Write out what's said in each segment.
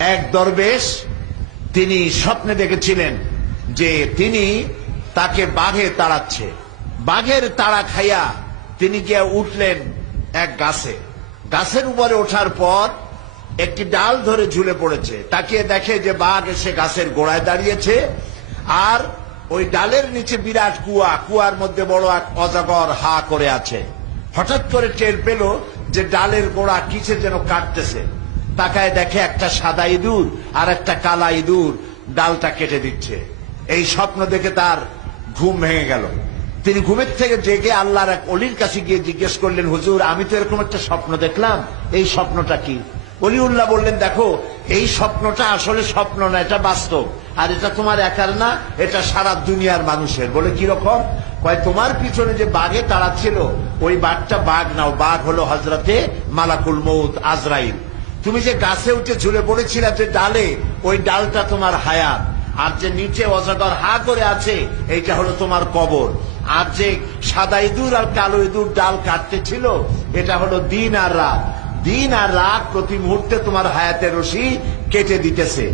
এক দরবেশ তিনি স্বপ্নে দেখেছিলেন যে তিনি তাকে বাঘে তাড়াচ্ছে। বাঘের তাড়া খাইয়া তিনি গিয়ে উঠলেন এক গাছে। গাছের উপরে ওঠার পর একটি ডাল ধরে ঝুলে পড়েছে। তাকিয়ে দেখে যে বাঘ এসে গাছের গোড়ায় দাঁড়িয়েছে, আর ওই ডালের নিচে বিরাট কুয়া, কুয়ার মধ্যে বড় এক অজগর হা করে আছে। হঠাৎ করে টের পেল যে ডালের গোড়া কিসে যেন কাটতেছে। তাকায় দেখে একটা সাদা ইঁদুর আর একটা কালা ইঁদুর ডালটা কেটে দিচ্ছে। এই স্বপ্ন দেখে তার ঘুম ভেঙে গেল। তিনি ঘুমের থেকে জেগে আল্লাহর এক অলির কাছে গিয়ে জিজ্ঞেস করলেন, হুজুর আমি তো এরকম একটা স্বপ্ন দেখলাম, এই স্বপ্নটা কি? অলিউল্লাহ বললেন, দেখো এই স্বপ্নটা আসলে স্বপ্ন না, এটা বাস্তব, আর এটা তোমার একার না, এটা সারা দুনিয়ার মানুষের। বলে কিরকম? কয় তোমার পিছনে যে বাঘে তাড়াচ্ছিল ওই বাঘটা বাঘ নাও, বাঘ হলো হযরতে মালাকুল মউত আজরাইল। তুমি যে গাছে উঠে ঝুলে পড়েছিলে যে ডালে, ওই ডালটা তোমার হায়াত, আর যে নিচে অজগর হা করে আছে এইটা হলো তোমার কবর। আর যে সাদা ইঁদুর আর কালো ইঁদুর ডাল কাটতেছিল এটা হলো দিন আর রাত। দিন আর রাত প্রতি মুহূর্তে তোমার হায়াতের রশি কেটে দিতেছে।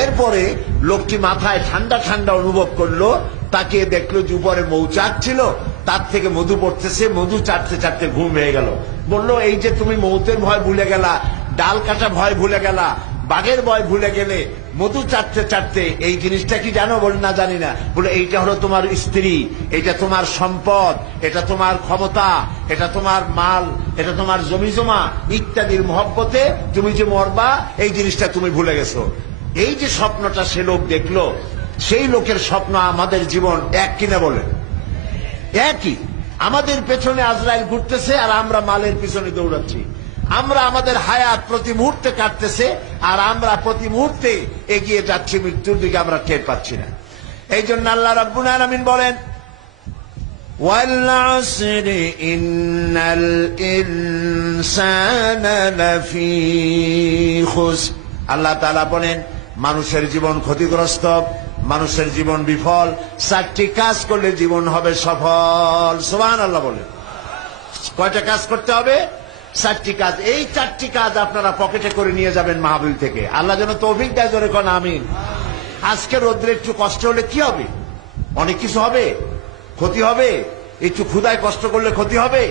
এরপরে লোকটি মাথায় ঠান্ডা ঠান্ডা অনুভব করলো, তাকে দেখলো যে উপরে মৌচাক ছিল, তার থেকে মধু পড়তেছে, মধু চাটতে চাটতে ঘুম হয়ে গেল। বললো, এই যে তুমি মৌতের ভয় ভুলে গেলা, ডাল কাটা ভয় ভুলে গেলা, বাঘের ভয় ভুলে গেলে, মধু চাটতে চাটতে, এই জিনিসটা কি জানো? বলে না, জানি না। বলে এইটা হলো তোমার স্ত্রী, এটা তোমার সম্পদ, এটা তোমার ক্ষমতা, এটা তোমার মাল, এটা তোমার জমি জমা ইত্যাদির মহব্বতে তুমি যে মরবা এই জিনিসটা তুমি ভুলে গেছো। এই যে স্বপ্নটা সে লোক দেখলো, সেই লোকের স্বপ্ন আমাদের জীবন এক কিনা? বলে একই। আমাদের পেছনে আজরাইল ঘুরতেছে আর আমরা মালের পিছনে দৌড়াচ্ছি। আমরা আমাদের হায়াত প্রতি মুহূর্তে কাটতেছে আর আমরা প্রতি মুহূর্তে এগিয়ে যাচ্ছি মৃত্যুর দিকে, আমরা টের পাচ্ছি না। এই জন্য আল্লাহ রাব্বুল আলামিন বলেন, ওয়াল আসরি ইন্নাল ইনসানা লাফি খুসর। আল্লাহ তাআলা বলেন মানুষের জীবন ক্ষতিগ্রস্ত, মানুষের জীবন বিফল। 4টি কাজ করলে জীবন হবে সফল। সুবহানাল্লাহ বলেন। কয়টা কাজ করতে হবে? 4টি কাজ। এই 4টি কাজ আপনারা পকেটে করে নিয়ে যাবেন মাহফিল থেকে। আল্লাহ যেন তৌফিক দেয়, জোরে কোন আমিন। আজকে রোদ্রে একটু কষ্ট হলে কি হবে? অনেক কিছু হবে, ক্ষতি হবে। একটু ক্ষুধায় কষ্ট করলে ক্ষতি হবে।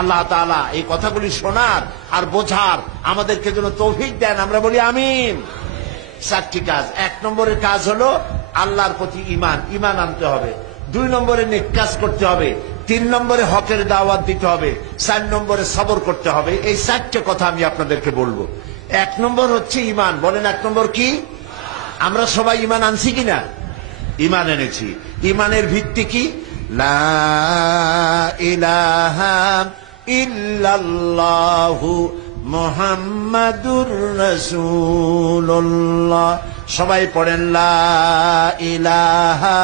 আল্লাহ তাআলা এই কথাগুলি শোনার আর বোঝার আমাদেরকে যেন তৌফিক দেন, আমরা বলি আমিন। 4টি কাজ। 1 নম্বরের কাজ হলো আল্লাহর প্রতি ঈমান, ঈমান আনতে হবে। 2 নম্বরে নেক কাজ করতে হবে। 3 নম্বরে হকের দাওয়াত দিতে হবে। 4 নম্বরে সবর করতে হবে। এই 4টে কথা আমি আপনাদেরকে বলবো। 1 নম্বর হচ্ছে ঈমান। বলেন 1 নম্বর কি? আমরা সবাই ঈমান আনছি কিনা? ঈমান এনেছি। ঈমানের ভিত্তি কি? লা ইলাহা ইল্লাল্লাহু মুহাম্মাদুর রাসূলুল্লাহ। সবাই পড়েন লা ইলাহা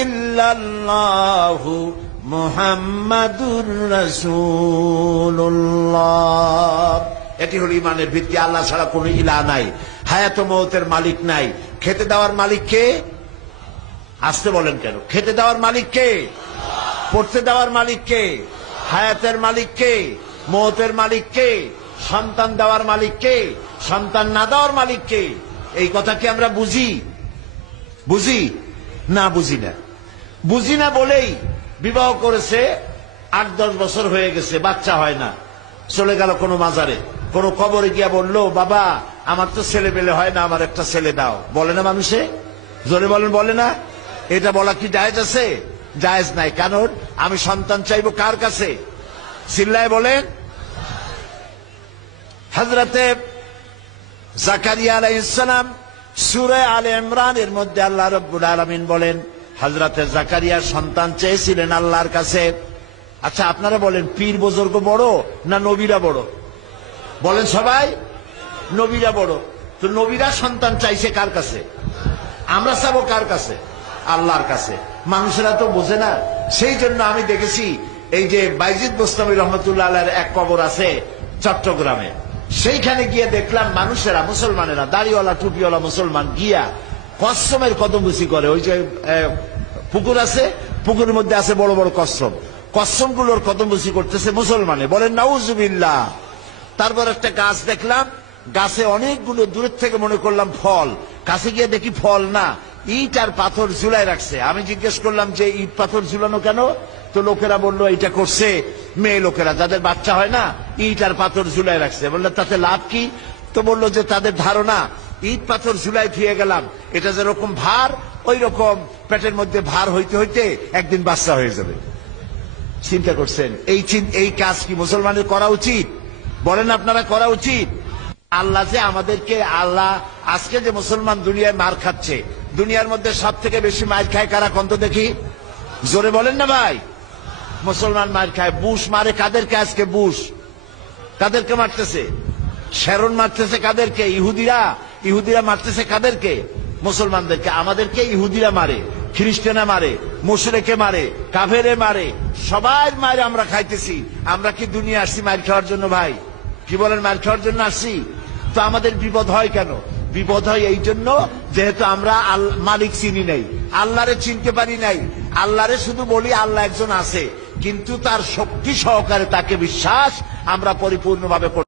ইল্লাল্লাহু মুহাম্মাদুর রাসূলুল্লাহ। এটি হলো ঈমানের ভিত্তি। আল্লাহ ছাড়া কোনো ইলাহ নাই, হায়াত ও মওতের মালিক নাই। খেতে দেওয়ার মালিক কে? আসতে বলেন কেন? খেতে দেওয়ার মালিক কে? পড়তে দেওয়ার মালিক কে? হায়াতের মালিক কে? মওতের মালিক কে? সন্তান দেওয়ার মালিক কে? সন্তান না দেওয়ার মালিক কে? এই কথা কি আমরা বুঝি? বুঝি না? বুঝি না। বুঝি না বলেই বিবাহ করেছে, 8-10 বছর হয়ে গেছে, বাচ্চা হয় না। চলে গেল কোনো মাজারে, কোনো কবরে গিয়া বললো, বাবা আমার তো ছেলে পেলে হয় না, আমার একটা ছেলে দাও। বলে না মানুষে? জোরে বলেন, বলে না? এটা বলা কি জায়েজ আছে? জায়েজ নাই। কারণ আমি সন্তান চাইবো কার কাছে? চিল্লায় বলেন। হযরতে জাকারিয়া আলাইহিস সালাম সূরা আলে ইমরানের মধ্যে আল্লাহ রাব্বুল আলামিন বলেন, হযরতে জাকারিয়া সন্তান চেয়েছিলেন আল্লাহর কাছে। আচ্ছা আপনারা বলেন, পীর বুজুর্গ বড় না নবীরা বড়? বলেন সবাই। নবীরা বড়। তো নবীরা সন্তান চাইছে কার কাছে? আমরা চাবো কার কাছে? আল্লাহর কাছে। মানুষেরা তো বোঝে না। সেই জন্য আমি দেখেছি এই যে বাইজিদ বোস্তামী রহমতুল্লাহ আলাইহির এক কবর আছে চট্টগ্রামে, সেইখানে গিয়ে দেখলাম মানুষেরা, মুসলমানেরা, দাড়িওয়ালা টুপিওয়ালা মুসলমান গিয়া কসমের কদমবুসি করে। ওই যে পুকুর আছে, পুকুরের মধ্যে আছে বড় বড় কসম, কসমগুলোর কদমবুসি করতেছে মুসলমানে। বলেন নাউজুবিল্লাহ। তারপর একটা গাছ দেখলাম, গাছে অনেকগুলো দূরের থেকে মনে করলাম ফল, কাছে গিয়ে দেখি ফল না, ইট আর পাথর ঝুলাই রাখছে। আমি জিজ্ঞেস করলাম যে ইট পাথর ঝুলানো কেন? তো লোকেরা বললো এটা করছে মেয়ে লোকেরা, যাদের বাচ্চা হয় না, ইট আর পাথর ঝুলাই রাখছে। বললো তাতে লাভ কি? তো বললো যে তাদের ধারণা ইট পাথর ঝুলাই থুয়ে গেলাম, এটা যেরকম ভার ওই রকম পেটের মধ্যে ভার হইতে হইতে একদিন বাচ্চা হয়ে যাবে। চিন্তা করছেন এই কাজ কি মুসলমানের করা উচিত? বলেন আপনারা করা উচিত? আল্লাহ যে আমাদেরকে, আল্লাহ আজকে যে মুসলমান দুনিয়ায় মার খাচ্ছে, দুনিয়ার মধ্যে সব থেকে বেশি মার খায় কারা? কন্ত দেখি, জোরে বলেন না ভাই। মুসলমান মার খায়। বুশ মারে কাদেরকে আজকে? বুশ কাদেরকে মারতেছে? শ্যারন মারতেছে কাদেরকে? ইহুদিরা মারতেছে কাদেরকে? মুসলমানদেরকে। আমাদেরকে ইহুদিরা মারে, খ্রিস্টানা মারে, মুশরিকে মারে, কাফেরে মারে, সবাই মারে আমরা খাইতেছি। আমরা কি দুনিয়া আসছি মার খাওয়ার জন্য ভাই? কি বলেন, মার খাওয়ার জন্য আসছি? তো আমাদের বিপদ হয় কেন? বিপদ হয় এই জন্য যেহেতু আমরা মালিক চিনি নাই, আল্লাহরে চিনতে পারি নাই। আল্লাহরে শুধু বলি আল্লাহ একজন আছে, কিন্তু তার শক্তি সহকারে তাকে বিশ্বাস আমরা পরিপূর্ণভাবে